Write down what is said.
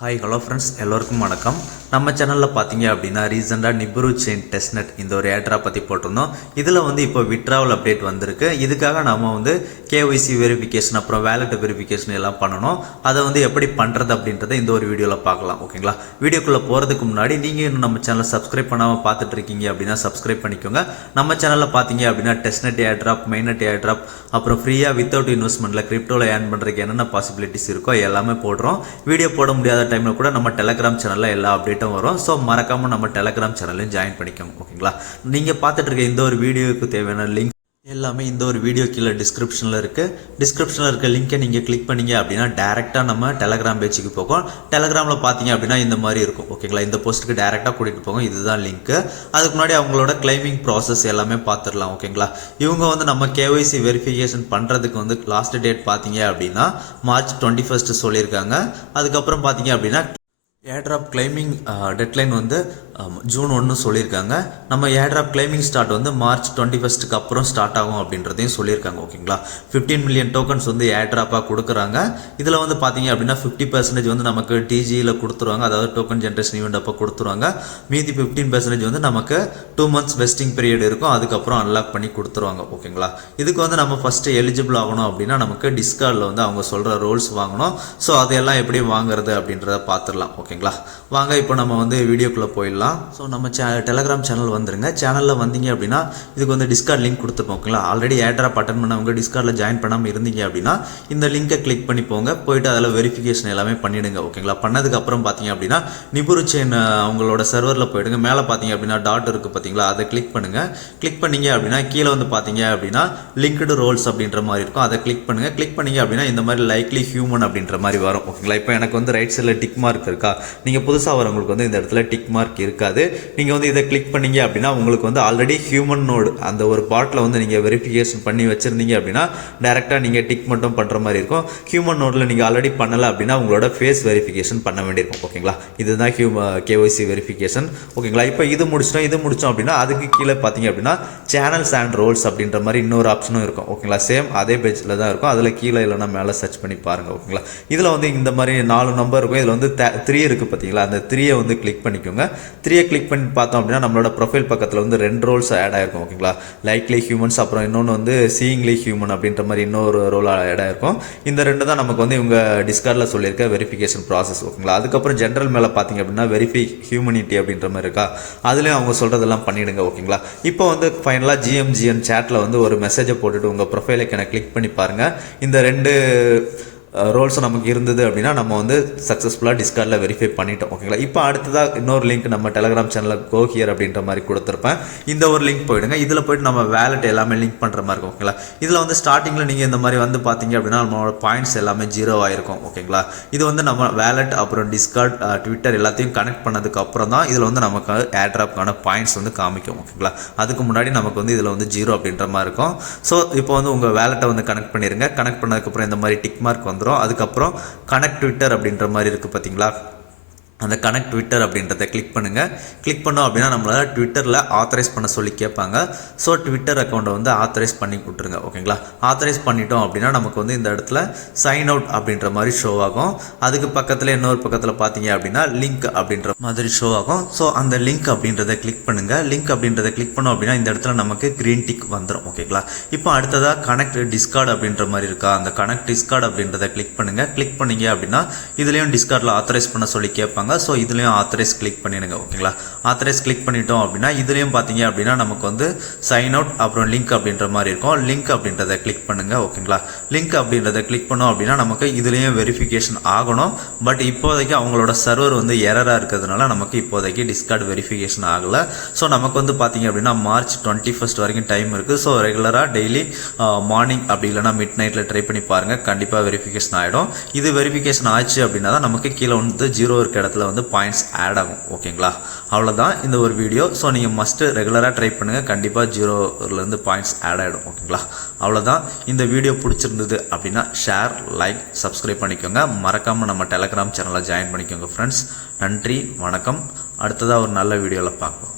Hi hello friends, எல்லோருக்கும் வணக்கம். நம்ம சேனலில் பார்த்தீங்க அப்படின்னா ரீசெண்டாக நிப்ரு செயின் டெஸ்ட்நெட் இந்த ஒரு ஏட்ரா பற்றி போட்டிருந்தோம். இதில் இப்போ விட்ராவல் அப்டேட் வந்திருக்கு. இதுக்காக நம்ம கேஒய்சி வெரிஃபிகேஷன் அப்புறம் வேலட் வெரிஃபிகேஷன் எல்லாம் பண்ணணும். அதை எப்படி பண்ணுறது அப்படின்றத இந்த ஒரு வீடியோவில் பார்க்கலாம். ஓகேங்களா? வீடியோக்குள்ளே போகிறதுக்கு முன்னாடி நீங்கள் இன்னும் நம்ம சேனலை சப்ஸ்கிரைப் பண்ணாமல் பார்த்துட்டு இருக்கீங்க அப்படின்னா சப்ஸ்கிரைப் பண்ணிக்கோங்க. நம்ம சேனலில் பார்த்தீங்க அப்படின்னா டெஸ்ட்நெட் ஏட்ராப், மெயின்நெட் ஏட்ராப், அப்புறம் ஃப்ரீயாக வித்தவுட் இன்வெஸ்ட்மெண்ட்டில் கிரிப்டோவில் ஏர்ன் பண்ணுறதுக்கு என்னென்ன பாசிபிலிட்டிஸ் இருக்கோ எல்லாமே போடுறோம். வீடியோ போட முடியாத டைமில் கூட நம்ம டெலகிராம் சேனலில் எல்லா அப்டேட்டும் வரும். ஸோ மறக்காமல் நம்ம டெலகிராம் சேனலையும் ஜாயின் பண்ணிக்கோங்க. ஓகேங்களா? நீங்கள் பார்த்துட்டு இருக்க இந்த ஒரு வீடியோவுக்கு தேவையான லிங்க் எல்லாமே இந்த ஒரு வீடியோ கீழே டிஸ்கிரிப்ஷனில் இருக்குது. டிஸ்கிரிப்ஷனில் இருக்க லிங்கை நீங்கள் கிளிக் பண்ணிங்க அப்படின்னா டேரெக்டாக நம்ம டெலகிராம் பேஜுக்கு போகும். டெலகிராமில் பார்த்தீங்க அப்படின்னா இந்த மாதிரி இருக்கும். ஓகேங்களா? இந்த போஸ்ட்டுக்கு டேரெக்டாக கூட்டிகிட்டு போகும். இதுதான் லிங்க்கு. அதுக்கு முன்னாடி அவங்களோட கிளைமிங் ப்ராசஸ் எல்லாமே பார்த்துடலாம். ஓகேங்களா? இவங்க நம்ம கேஒய்சி வெரிஃபிகேஷன் பண்ணுறதுக்கு லாஸ்ட் டேட் பார்த்தீங்க அப்படின்னா March 21 சொல்லியிருக்காங்க. அதுக்கப்புறம் பார்த்தீங்க அப்படின்னா ஏட்ராப் கிளைமிங் டெட்லைன் June 1 சொல்லியிருக்காங்க. நம்ம ஏட்ராப் கிளைமிங் ஸ்டார்ட் March 21 அப்புறம் ஸ்டார்ட் ஆகும் அப்படின்றதையும் சொல்லியிருக்காங்க. ஓகேங்களா? 15 மில்லியன் டோக்கன்ஸ் ஏட்ராப்பாக கொடுக்குறாங்க. இதில் பார்த்தீங்க அப்படின்னா 50% நமக்கு டிஜியில் கொடுத்துருவாங்க. அதாவது டோக்கன் ஜென்ரேஷன் ஈவெண்ட் அப்போ கொடுத்துருவாங்க. மீதி 15% நமக்கு 2 months வெஸ்டிங் பீரியட் இருக்கும். அதுக்கப்புறம் அன்லாக் பண்ணி கொடுத்துருவாங்க. ஓகேங்களா? இதுக்கு நம்ம ஃபஸ்ட்டு எலிஜிபிள் ஆகணும் அப்படின்னா நமக்கு டிஸ்கார்டில் அவங்க சொல்கிற ரோல்ஸ் வாங்கணும். ஸோ அதையெல்லாம் எப்படி வாங்குறது அப்படின்றத பார்த்துடலாம். ஓகேங்களா? வாங்க இப்போ நம்ம வீடியோக்குள்ளே போயிடலாம். ஸோ நம்ம டெலகிராம் சேனல் வந்துருங்க. சேனலில் வந்தீங்க அப்படின்னா இதுக்கு டிஸ்கார்ட் லிங்க் கொடுத்துருப்போம். ஓகேங்களா? ஆல்ரெடி ஏட்ராப் அட்டன் பண்ணவங்க டிஸ்கார்டில் ஜாயின் பண்ணாமல் இருந்தீங்க அப்படின்னா இந்த லிங்கை கிளிக் பண்ணி போயிட்டு அதில் வெரிஃபிகேஷன் எல்லாமே பண்ணிவிடுங்க. ஓகேங்களா? பண்ணதுக்கப்புறம் பார்த்தீங்க அப்படின்னா நிப்ரு செயின் அவங்களோட சர்வரில் போயிடுங்க. மேலே பார்த்தீங்க அப்படின்னா டாட் இருக்குது பார்த்தீங்களா? அதை கிளிக் பண்ணுங்கள். கிளிக் பண்ணிங்க அப்படின்னா கீழே பார்த்தீங்க அப்படின்னா லிங்க்டு ரோல்ஸ் அப்படின்ற மாதிரி இருக்கும். அதை கிளிக் பண்ணுங்கள். கிளிக் பண்ணிங்க அப்படின்னா இந்த மாதிரி லைக்லி ஹியூமன் அப்படின்ற மாதிரி வரும். ஓகேங்களா? இப்போ எனக்கு ரைட் சைடில் டிக் மார்க் இருக்கா? நீங்கள் புதுசாக வரவங்களுக்கு இந்த இடத்துல டிக் மார்க் இருக்காது. நீங்கள் இதை கிளிக் பண்ணீங்க அப்படின்னா உங்களுக்கு ஆல்ரெடி ஹியூமன் நோடு அந்த ஒரு பாட்டில் நீங்கள் வெரிஃபிகேஷன் பண்ணி வச்சுருந்தீங்க அப்படின்னா டேரெக்டாக நீங்கள் டிக் மட்டும் பண்ணுற மாதிரி இருக்கும். ஹியூமன் நோடில் நீங்கள் ஆல்ரெடி பண்ணலை அப்படின்னா உங்களோட ஃபேஸ் வெரிஃபிகேஷன் பண்ண வேண்டியிருக்கும். ஓகேங்களா? இதுதான் கேஒய்சி வெரிஃபிகேஷன். ஓகேங்களா? இப்போ இது முடிச்சோம் அப்படின்னா அதுக்கு கீழே பார்த்தீங்க அப்படின்னா சேனல்ஸ் அண்ட் ரோல்ஸ் அப்படின்ற மாதிரி இன்னொரு ஆப்ஷனும் இருக்கும். ஓகேங்களா? சேம் அதே பேஜில் தான் இருக்கும். அதில் கீழே இல்லைன்னா மேலே சர்ச் பண்ணி பாருங்கள். ஓகேங்களா? இதில் இந்த மாதிரி 4 நம்பர் இருக்கும். இதில் 3 இருக்குது பார்த்தீங்களா? அந்த 3 கிளிக் பண்ணிக்கோங்க. 3 கிளிக் பண்ணி பார்த்தோம் அப்படின்னா நம்மளோட ப்ரொஃபைல் பக்கத்தில் 2 ரோல்ஸ் ஆட் ஆகிருக்கும். ஓகேங்களா? லைக்லி ஹியூமன்ஸ், அப்புறம் இன்னொன்று சீயிங்லி ஹியூமன் அப்படின்ற மாதிரி இன்னொரு ரோல் ஆட் ஆகிருக்கும். இந்த 2 தான் நமக்கு இவங்க டிஸ்கார்டில் சொல்லியிருக்க வெரிஃபிகேஷன் ப்ராசஸ். ஓகேங்களா? அதுக்கப்புறம் ஜென்ரல் மேலே பார்த்தீங்க அப்படின்னா வெரிஃபை ஹியூமனிட்டி அப்படின்ற மாதிரி இருக்கா? அதுலேயும் அவங்க சொல்கிறதெல்லாம் பண்ணிவிடுங்க. ஓகேங்களா? இப்போ ஃபைனலாக GMGN சேட்டில் ஒரு மெசேஜை போட்டுட்டு உங்கள் ப்ரொஃபைலுக்கு கிளிக் பண்ணி பாருங்கள். இந்த 2 ரோல்ஸும் நமக்கு இருந்தது அப்படின்னா நம்ம சக்ஸஸ்ஃபுல்லாக டிஸ்கார்டில் வெரிஃபை பண்ணிட்டோம். ஓகேங்களா? இப்போ அடுத்ததாக இன்னொரு லிங்க் நம்ம டெலகிராம் சேனலில் கோ ஹியர் அப்படின்ற மாதிரி கொடுத்துருப்பேன். இந்த ஒரு லிங்க் போயிடுங்க. இதில் போய்ட்டு நம்ம வேலட் எல்லாமே லிங்க் பண்ணுற மாதிரி இருக்கும். ஓகேங்களா? இதில் ஸ்டார்டிங்கில் நீங்கள் இந்த மாதிரி பார்த்தீங்க அப்படின்னா நம்மளோட பாயிண்ட்ஸ் எல்லாமே 0 ஆகிருக்கும். ஓகேங்களா? இது நம்ம வேலட் அப்புறம் டிஸ்கார்ட், ட்விட்டர் எல்லாத்தையும் கனெக்ட் பண்ணதுக்கு அப்புறம் தான் இதில் நமக்கு ஏர்ட்ராப்கான பாயிண்ட்ஸ் காமிக்கும். ஓகேங்களா? அதுக்கு முன்னாடி நமக்கு இதில் 0 அப்படின்ற மாதிரி இருக்கும். ஸோ இப்போ உங்கள் வேலட்டை கனெக்ட் பண்ணிடுங்க. கனெக்ட் பண்ணதுக்கப்புறம் இந்த மாதிரி டிக் மார்க் வந்துடும். அதுக்கப்புறம் கனெக்ட் ட்விட்டர் அப்படின்ற மாதிரி இருக்குது பார்த்தீங்களா? அந்த கனெக்ட் ட்விட்டர் அப்படின்றத கிளிக் பண்ணுங்கள். கிளிக் பண்ணோம் அப்படின்னா நம்மளால் ட்விட்டரில் ஆத்தரைஸ் பண்ண சொல்லி கேட்பாங்க. ஸோ ட்விட்டர் அக்கௌண்ட்டை ஆத்தரைஸ் பண்ணி கொடுத்துருங்க. ஓகேங்களா? ஆத்தரைஸ் பண்ணிட்டோம் அப்படின்னா நமக்கு இந்த இடத்துல சைன் அவுட் அப்படின்ற மாதிரி ஷோ ஆகும். அதுக்கு பக்கத்தில் இன்னொரு பக்கத்தில் பார்த்தீங்க அப்படின்னா லிங்க் அப்படின்ற மாதிரி ஷோ ஆகும். ஸோ அந்த லிங்க் அப்படின்றத கிளிக் பண்ணுங்கள். லிங்க் அப்படின்றத கிளிக் பண்ணோம் அப்படின்னா இந்த இடத்துல நமக்கு க்ரீன் டிக் வந்துடும். ஓகேங்களா? இப்போ அடுத்ததாக கனெக்ட் டிஸ்கார்ட் அப்படின்ற மாதிரி இருக்கா? அந்த கனெக்ட் டிஸ்கார்ட் அப்படின்றத கிளிக் பண்ணுங்கள். கிளிக் பண்ணிங்க அப்படின்னா இதுலேயும் டிஸ்கார்டில் ஆத்தரைஸ் பண்ண சொல்லி கேட்பாங்க. ஸோ இதுலேயும் ஆத்தரைஸ் கிளிக் பண்ணிடுங்க. ஓகேங்களா? ஆத்தரைஸ் கிளிக் பண்ணிட்டோம் அப்படின்னா இதுலேயும் பார்த்தீங்க அப்படின்னா நமக்கு சைன் அவுட் அப்புறம் லிங்க் அப்படின்ற மாதிரி இருக்கும். லிங்க் அப்படின்றத கிளிக் பண்ணுங்கள். ஓகேங்களா? லிங்க் அப்படின்றத கிளிக் பண்ணோம் அப்படின்னா நமக்கு இதுலேயும் வெரிஃபிகேஷன் ஆகணும். பட் இப்போதைக்கு அவங்களோட சர்வர் எரராக இருக்கிறதுனால நமக்கு இப்போதைக்கு டிஸ்கார்ட் வெரிஃபிகேஷன் ஆகலை. ஸோ நமக்கு பார்த்தீங்க அப்படின்னா March 21 வரைக்கும் டைம் இருக்குது. ஸோ ரெகுலராக டெய்லி மார்னிங் அப்படி இல்லைனா மிட் நைட்டில் ட்ரை பண்ணி பாருங்கள். கண்டிப்பாக வெரிஃபிகேஷன் ஆகிடும். இது வெரிஃபிகேஷன் ஆச்சு அப்படின்னா தான் நமக்கு கீழே 0 இருக்க இடத்துல பாயிண்ட்ஸ் ஆட் ஆகும். ஓகேங்களா? அவ்வளோதான் இந்த ஒரு வீடியோ. ஸோ நீங்கள் மஸ்ட்டு ரெகுலராக ட்ரை பண்ணுங்கள். கண்டிப்பாக 0லேருந்து பாயிண்ட்ஸ் ஆட் ஆகிடும். ஓகேங்களா? அவ்வளோதான். இந்த வீடியோ பிடிச்சிருந்தது அப்படின்னா ஷேர், லைக், சப்ஸ்கிரைப் பண்ணிக்கோங்க. மறக்காமல் நம்ம டெலகிராம் சேனலில் ஜாயின் பண்ணிக்கோங்க ஃப்ரெண்ட்ஸ். நன்றி, வணக்கம். அடுத்ததாக ஒரு நல்ல வீடியோவில் பார்ப்போம்.